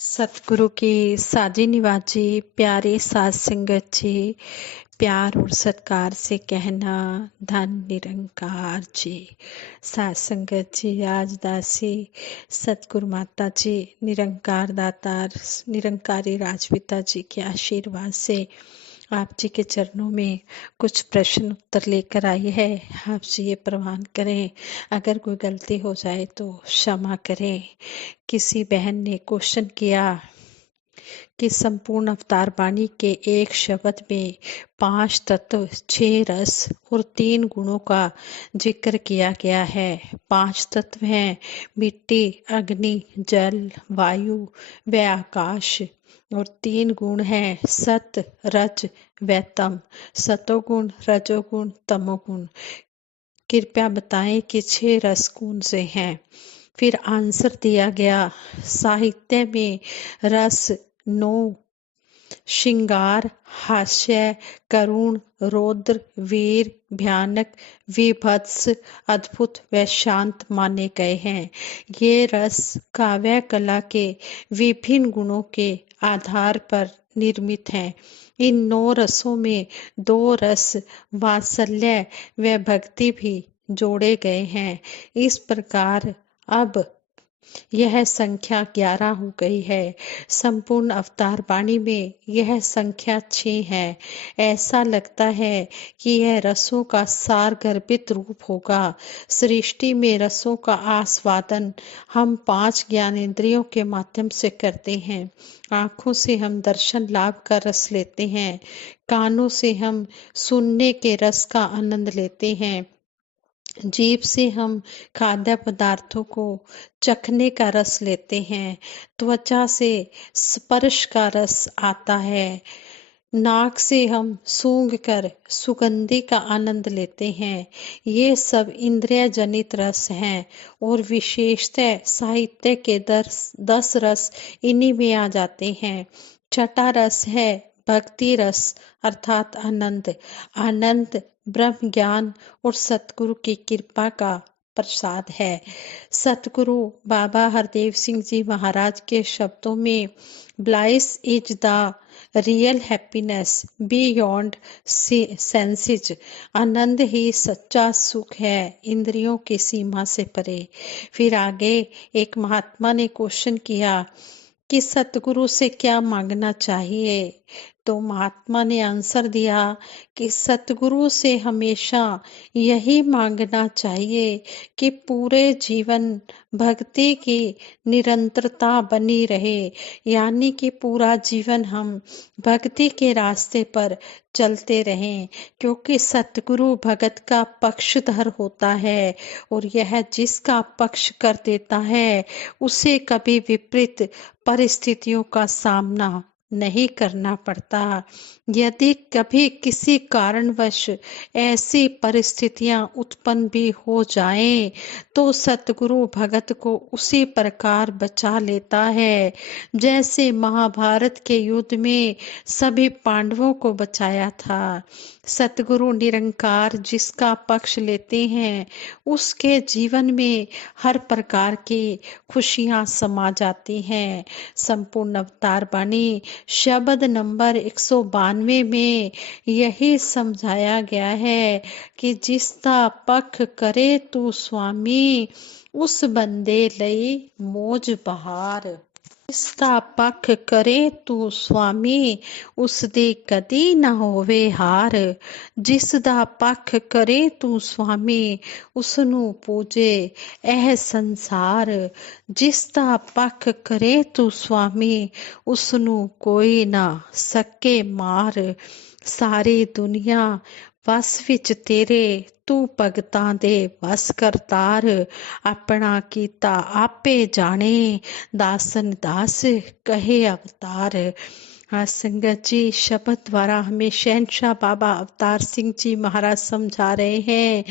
सतगुरु की साजी निवाजी प्यारे साध संगत जी, प्यार और सत्कार से कहना धन निरंकार जी। साध संगत जी, आज दासी सतगुरु माता जी निरंकार दातार निरंकारी राजपिता जी के आशीर्वाद से आप जी के चरणों में कुछ प्रश्न उत्तर लेकर आई है। आप जी ये प्रवान करें, अगर कोई गलती हो जाए तो क्षमा करें। किसी बहन ने क्वेश्चन किया कि संपूर्ण अवतार वाणी के एक शब्द में 5 तत्व, 6 रस और 3 गुणों का जिक्र किया गया है। 5 तत्व हैं मिट्टी, अग्नि, जल, वायु व आकाश, और 3 गुण हैं सत, रज व तम। सतोगुण, रजोगुण, तमोगुण। कृपया बताएं कि 6 रस कौन से हैं। फिर आंसर दिया गया, साहित्य में रस 9 श्रृंगार, हास्य, करुण, रौद्र, वीर, भयानक, वीभत्स, अद्भुत व शांत माने गए हैं। ये रस काव्य कला के विभिन्न गुणों के आधार पर निर्मित हैं। इन 9 रसों में 2 रस वात्सल्य व भक्ति भी जोड़े गए हैं। इस प्रकार अब यह संख्या 11 हो गई है। संपूर्ण अवतार वाणी में यह संख्या 6 है। ऐसा लगता है कि यह रसों का सार गर्भित रूप होगा। सृष्टि में रसों का आस्वादन हम 5 ज्ञानेंद्रियों के माध्यम से करते हैं। आँखों से हम दर्शन लाभ का रस लेते हैं, कानों से हम सुनने के रस का आनंद लेते हैं, जीभ से हम खाद्य पदार्थों को चखने का रस लेते हैं, त्वचा से स्पर्श का रस आता है, नाक से हम सूंघ कर सुगंधि का आनंद लेते हैं। ये सब इंद्रिय जनित रस हैं और विशेषतः साहित्य के 10 रस इन्हीं में आ जाते हैं। छठा रस है भक्ति रस अर्थात आनंद। आनंद ब्रह्म ज्ञान और सतगुरु की कृपा का प्रसाद है। सतगुरु बाबा हरदेव सिंह जी महाराज के शब्दों में bliss is the real happiness beyond senses. आनंद ही सच्चा सुख है, इंद्रियों की सीमा से परे। फिर आगे एक महात्मा ने क्वेश्चन किया कि सतगुरु से क्या मांगना चाहिए। तो महात्मा ने आंसर दिया कि सतगुरु से हमेशा यही मांगना चाहिए कि पूरे जीवन भक्ति की निरंतरता बनी रहे, यानी कि पूरा जीवन हम भक्ति के रास्ते पर चलते रहें, क्योंकि सतगुरु भगत का पक्षधर होता है और यह जिसका पक्ष कर देता है उसे कभी विपरीत परिस्थितियों का सामना नहीं करना पड़ता। यदि कभी किसी कारणवश ऐसी परिस्थितियां उत्पन्न भी हो जाएं, तो सतगुरु भगत को उसी प्रकार बचा लेता है जैसे महाभारत के युद्ध में सभी पांडवों को बचाया था। सतगुरु निरंकार जिसका पक्ष लेते हैं उसके जीवन में हर प्रकार की खुशियां समा जाती हैं। संपूर्ण अवतार वाणी शब्द नंबर 192 में यही समझाया गया है कि जिसका पक्ष करे तू स्वामी, उस बंदे लई मौज बहार। जिसका पक्ष करे तू स्वामी, उसदी कदी न होवे हार। जिसदा पक्ष करे तू स्वामी, उसनू पूजे एह संसार। जिसदा पक्ष करे तू स्वामी, उसनू कोई ना सके मार। सारी दुनिया वस विच तेरे, तू भगतां दे वस करतार। अपना कीता आपे जाने, दासन दास कहे अवतार। हाँ संगत जी, शब्द द्वारा हमें शहनशाह बाबा अवतार सिंह जी महाराज समझा रहे हैं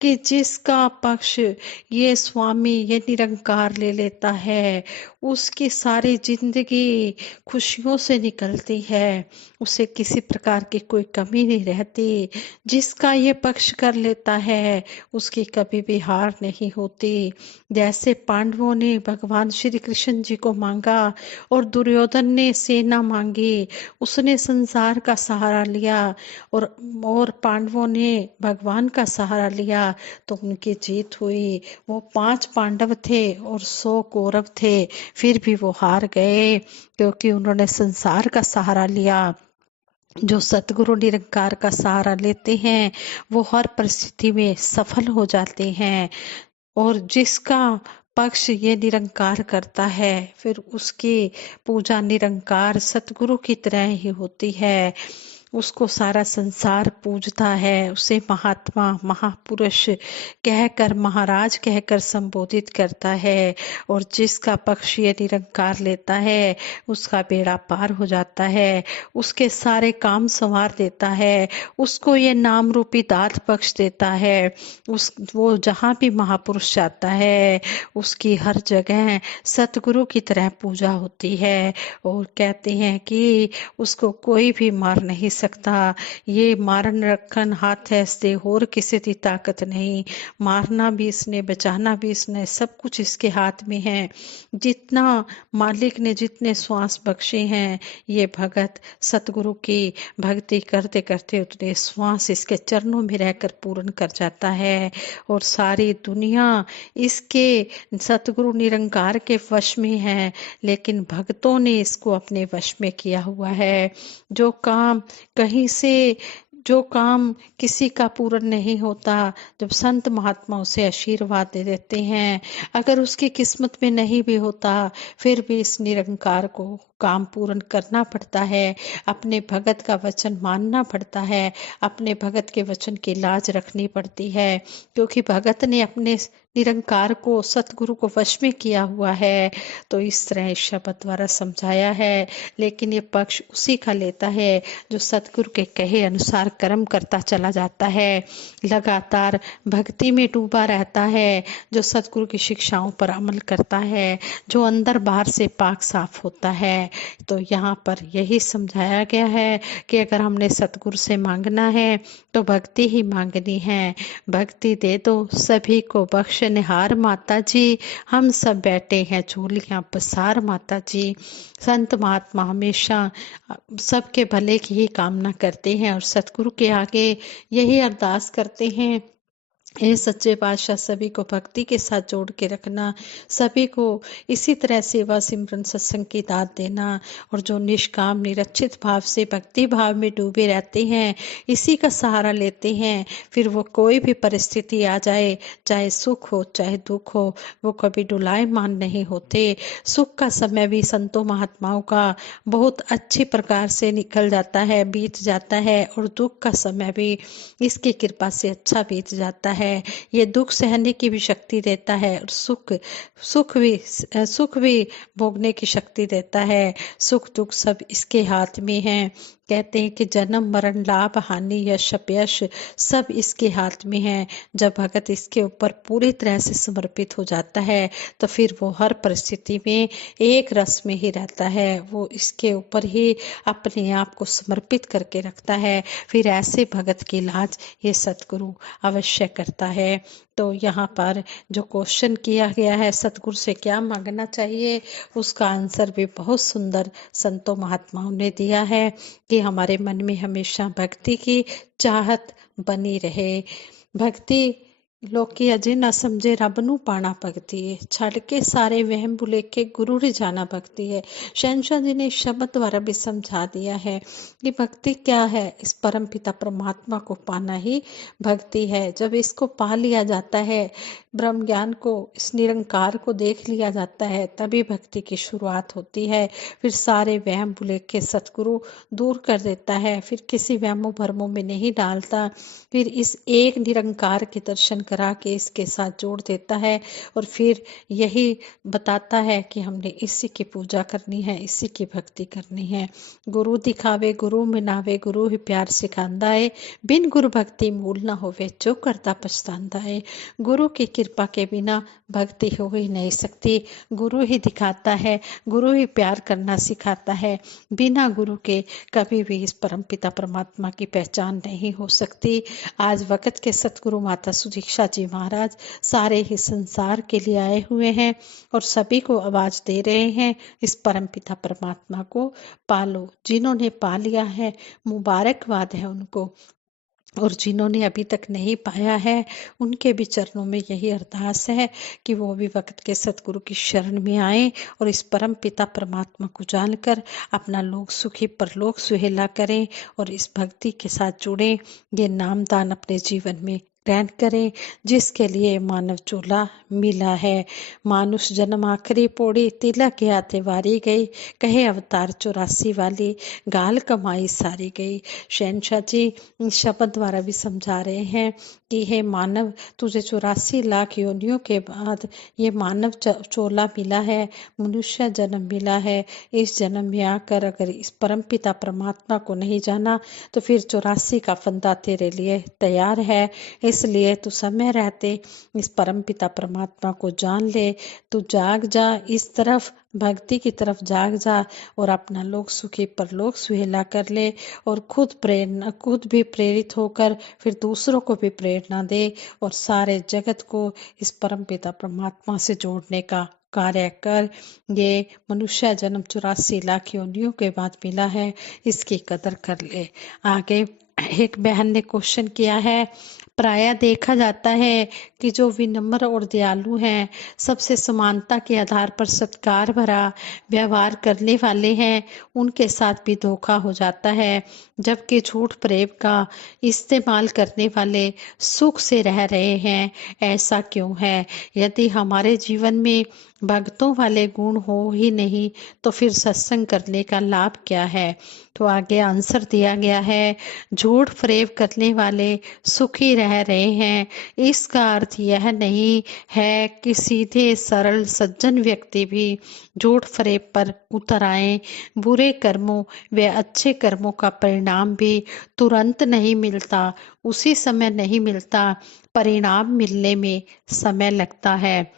कि जिसका पक्ष ये स्वामी ये निरंकार ले लेता है, उसकी सारी जिंदगी खुशियों से निकलती है, उसे किसी प्रकार की कोई कमी नहीं रहती। जिसका ये पक्ष कर लेता है, उसकी कभी भी हार नहीं होती। जैसे पांडवों ने भगवान श्री कृष्ण जी को मांगा और दुर्योधन ने सेना मांगी, उसने संसार का सहारा लिया और पांडवों ने भगवान का सहारा लिया तो उनकी जीत हुई। वो 5 पांडव थे और 100 कौरव थे, फिर भी वो हार गए क्योंकि उन्होंने संसार का सहारा लिया। जो सतगुरु निरंकार का सहारा लेते हैं वो हर परिस्थिति में सफल हो जाते हैं। और जिसका पक्ष ये निरंकार करता है, फिर उसकी पूजा निरंकार सतगुरु की तरह ही होती है। उसको सारा संसार पूजता है, उसे महात्मा महापुरुष कहकर महाराज कहकर संबोधित करता है। और जिसका पक्ष ये निरंकार लेता है उसका बेड़ा पार हो जाता है, उसके सारे काम संवार देता है, उसको ये नाम रूपी दात बख्श देता है। वो जहाँ भी महापुरुष जाता है उसकी हर जगह सतगुरु की तरह पूजा होती है। और कहते हैं कि उसको कोई भी मार नहीं सकता। ये मारन रखन हाथ है इससे और किसी की ताकत नहीं। मारना भी इसने, बचाना भी इसने, सब कुछ इसके हाथ में है। जितना मालिक ने जितने श्वास बख्शे हैं, ये भगत सतगुरु की भक्ति करते करते उतने श्वास इसके चरणों में रहकर पूर्ण कर जाता है। और सारी दुनिया इसके सतगुरु निरंकार के वश में है, लेकिन भक्तों ने इसको अपने वश में किया हुआ है। जो काम कहीं से जो काम किसी का पूर्ण नहीं होता, जब संत महात्मा उसे आशीर्वाद दे देते हैं, अगर उसकी किस्मत में नहीं भी होता फिर भी इस निरंकार को काम पूर्ण करना पड़ता है। अपने भगत का वचन मानना पड़ता है, अपने भगत के वचन की लाज रखनी पड़ती है, क्योंकि भगत ने अपने निरंकार को सतगुरु को वश में किया हुआ है। तो इस तरह इस शब्द द्वारा समझाया है। लेकिन ये पक्ष उसी का लेता है जो सतगुरु के कहे अनुसार कर्म करता चला जाता है, लगातार भक्ति में डूबा रहता है, जो सतगुरु की शिक्षाओं पर अमल करता है, जो अंदर बाहर से पाक साफ होता है। तो यहाँ पर यही समझाया गया है कि अगर हमने सतगुरु से मांगना है तो भक्ति ही मांगनी है। भक्ति दे दो सभी को बख्शनिहार माता जी, हम सब बैठे हैं झोलियां पसार माता जी। संत महात्मा हमेशा सबके भले की ही कामना करते हैं और सतगुरु के आगे यही अरदास करते हैं, हे सच्चे पातशाह सभी को भक्ति के साथ जोड़ के रखना, सभी को इसी तरह सेवा सिमरन सत्संग की दात देना। और जो निष्काम निरक्षित भाव से भक्ति भाव में डूबे रहते हैं, इसी का सहारा लेते हैं, फिर वो कोई भी परिस्थिति आ जाए, चाहे सुख हो चाहे दुख हो, वो कभी डुलायमान नहीं होते। सुख का समय भी संतों महात्माओं का बहुत अच्छी प्रकार से निकल जाता है, बीत जाता है, और दुख का समय भी इसकी कृपा से अच्छा बीत जाता है। ये दुख सहने की भी शक्ति देता है और सुख भी भोगने की शक्ति देता है। सुख दुख सब इसके हाथ में है। कहते हैं कि जन्म मरण लाभ हानि यश अपयश सब इसके हाथ में है। जब भगत इसके ऊपर पूरी तरह से समर्पित हो जाता है तो फिर वो हर परिस्थिति में एक रस में ही रहता है, वो इसके ऊपर ही अपने आप को समर्पित करके रखता है। फिर ऐसे भगत की लाज ये सतगुरु अवश्य करता है। तो यहाँ पर जो क्वेश्चन किया गया है सतगुरु से क्या मांगना चाहिए, उसका आंसर भी बहुत सुंदर संतों महात्माओं ने दिया है कि हमारे मन में हमेशा भक्ति की चाहत बनी रहे। भक्ति लोकी अजे ना समझे रब नू पाना भगती है, छड़ के सारे वहम भुलेखे गुरु री जाना भक्ति है। शहनशाह जी ने इस शब्द द्वारा भी समझा दिया है कि भक्ति क्या है, इस परम पिता परमात्मा को पाना ही भक्ति है। जब इसको पा लिया जाता है, ब्रह्म ज्ञान को, इस निरंकार को देख लिया जाता है, तभी भक्ति की शुरुआत होती है। फिर सारे वहम भुलेखे सतगुरु दूर कर देता है, फिर किसी वहमों भरमों में नहीं डालता, फिर इस एक निरंकार के दर्शन करा के इसके साथ जोड़ देता है और फिर यही बताता है कि हमने इसी की पूजा करनी है, इसी की भक्ति करनी है। गुरु दिखावे गुरु मिनावे, गुरु ही प्यार सिखांदा है, बिन गुरु भक्ति मूल ना होवे, जो करता पछतांदा है। गुरु की कृपा के बिना भक्ति हो ही नहीं सकती। गुरु ही दिखाता है, गुरु ही प्यार करना सिखाता है। बिना गुरु के कभी भी इस परमपिता परमात्मा की पहचान नहीं हो सकती। आज वक़्त के सतगुरु माता सुदीक्षा जी महाराज सारे ही संसार के लिए आए हुए हैं और सभी को आवाज दे रहे हैं, इस परमपिता परमात्मा को पालो। जिन्होंने पा लिया है मुबारकबाद है उनको, और जिन्होंने अभी तक नहीं पाया है उनके भी चरणों में यही अरदास है कि वो भी वक्त के सतगुरु की शरण में आए और इस परम पिता परमात्मा को जानकर अपना लोक सुखी परलोक सुहेला करें और इस भक्ति के साथ जुड़ें। ये नामदान अपने जीवन में ग्रहण करें जिसके लिए मानव चोला मिला है। मानुष जन्म आखिरी पौड़ी, तिलक आते वारी गई, कहे अवतार 84 वाली, गाल कमाई सारी गई। शहनशाह जी शब्द द्वारा भी समझा रहे हैं कि हे मानव, तुझे 84 लाख योनियों के बाद ये मानव चोला मिला है, मनुष्य जन्म मिला है। इस जन्म में आकर अगर इस परमपिता परमात्मा को नहीं जाना तो फिर 84 का फंदा तेरे लिए तैयार है। इसलिए तू समय रहते इस परमपिता परमात्मा को जान ले। तू जाग जा, इस तरफ भक्ति की तरफ जाग जा और अपना लोक सुखी परलोक सुहेला कर ले और खुद भी प्रेरित होकर फिर दूसरों को भी प्रेरणा दे और सारे जगत को इस परमपिता परमात्मा से जोड़ने का कार्य कर। ये मनुष्य जन्म 84 लाख योनियों के बाद मिला है, इसकी कदर कर ले। आगे एक बहन ने क्वेश्चन किया है, प्रायः देखा जाता है कि जो विनम्र और दयालु हैं, सबसे समानता के आधार पर सत्कार भरा व्यवहार करने वाले हैं, उनके साथ भी धोखा हो जाता है, जबकि झूठ प्रेम का इस्तेमाल करने वाले सुख से रह रहे हैं। ऐसा क्यों है? यदि हमारे जीवन में भक्तों वाले गुण हो ही नहीं तो फिर सत्संग करने का लाभ क्या है? तो आगे आंसर दिया गया है, झूठ फरेब करने वाले सुखी रह रहे हैं, इसका अर्थ यह नहीं है कि सीधे सरल सज्जन व्यक्ति भी झूठ फरेब पर उतर आए। बुरे कर्मों व अच्छे कर्मों का परिणाम भी तुरंत नहीं मिलता, उसी समय नहीं मिलता, परिणाम मिलने में समय लगता है।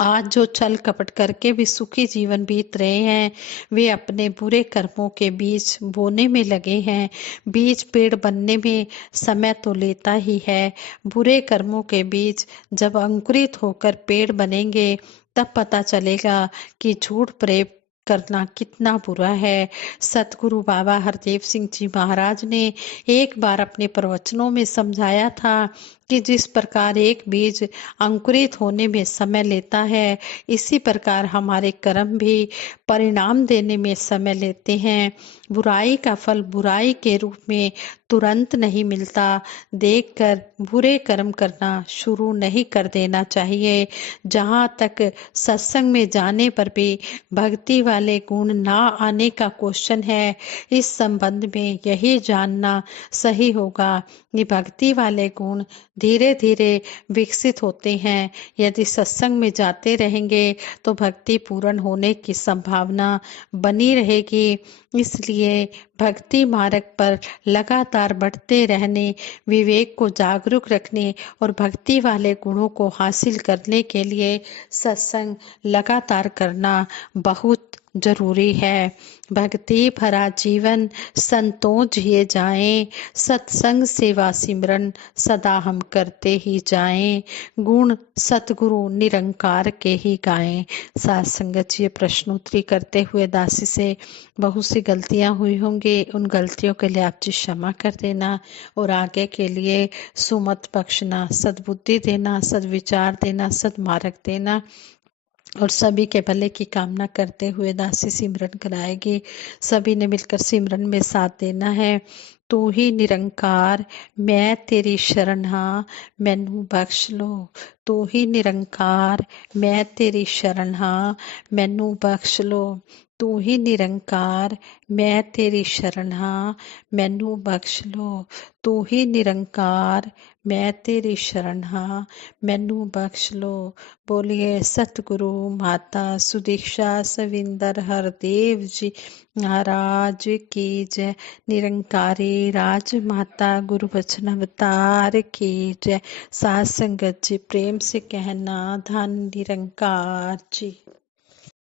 आज जो छल कपट करके भी सुखी जीवन बीत रहे हैं, वे अपने बुरे कर्मों के बीज बोने में लगे हैं। बीज पेड़ बनने में समय तो लेता ही है। बुरे कर्मों के बीज जब अंकुरित होकर पेड़ बनेंगे तब पता चलेगा कि झूठ प्रेम करना कितना बुरा है। सतगुरु बाबा हरदेव सिंह जी महाराज ने एक बार अपने प्रवचनों में समझाया था कि जिस प्रकार एक बीज अंकुरित होने में समय लेता है, इसी प्रकार हमारे कर्म भी परिणाम देने में समय लेते हैं। बुराई का फल बुराई के रूप में तुरंत नहीं मिलता। देखकर बुरे कर्म करना शुरू नहीं कर देना चाहिए। जहाँ तक सत्संग में जाने पर भी भक्ति वाले गुण ना आने का क्वेश्चन है, इस संबंध में यही जानना सही होगा कि भक्ति वाले गुण धीरे धीरे विकसित होते हैं। यदि सत्संग में जाते रहेंगे तो भक्ति पूर्ण होने की संभावना बनी रहेगी। इसलिए भक्ति मार्ग पर लगातार बढ़ते रहने, विवेक को जागरूक रखने और भक्ति वाले गुणों को हासिल करने के लिए सत्संग लगातार करना बहुत जरूरी है। भक्ति भरा जीवन संतों जिए जाएं, सत्संग सेवा सिमरन सदा हम करते ही जाएं, गुण सतगुरु निरंकार के ही गाएं। साथ संगत जी, प्रश्नोत्तरी करते हुए दासी से बहुत सी गलतियां हुई होंगी, उन गलतियों के लिए आप जी क्षमा कर देना और आगे के लिए सुमत बख्शना, सद्बुद्धि देना, सद्विचार देना, सद्मार्ग देना और सभी के भले की कामना करते हुए दासी सिमरन कराएगी। सभी ने मिलकर सिमरन में साथ देना है। तू ही निरंकार, मैं तेरी शरण हाँ, मैनू बख्श लो। ਤੂੰ ਹੀ ਨਿਰੰਕਾਰ, ਮੈਂ ਤੇਰੀ ਸ਼ਰਨ ਹਾਂ, ਮੈਨੂੰ ਬਖਸ਼ ਲੋ। ਤੂੰ ਹੀ ਨਿਰੰਕਾਰ, ਮੈਂ ਤੇਰੀ ਸ਼ਰਨ ਹਾਂ, ਮੈਨੂੰ ਬਖਸ਼ ਲੋ। ਤੂੰ ਹੀ ਨਿਰੰਕਾਰ, ਮੈਂ ਤੇਰੀ ਸ਼ਰਨ ਹਾਂ, ਮੈਨੂੰ ਬਖਸ਼ ਲੋ। ਬੋਲੀਏ ਸਤਿਗੁਰੂ ਮਾਤਾ ਸੁਦੀਕਸ਼ਾ ਸਵਿੰਦਰ ਹਰਦੇਵ ਜੀ महाराज की जय। निरंकारी राज माता गुरु वचन अवतार की जय। साध संगत जी प्रेम से कहना धन निरंकार जी।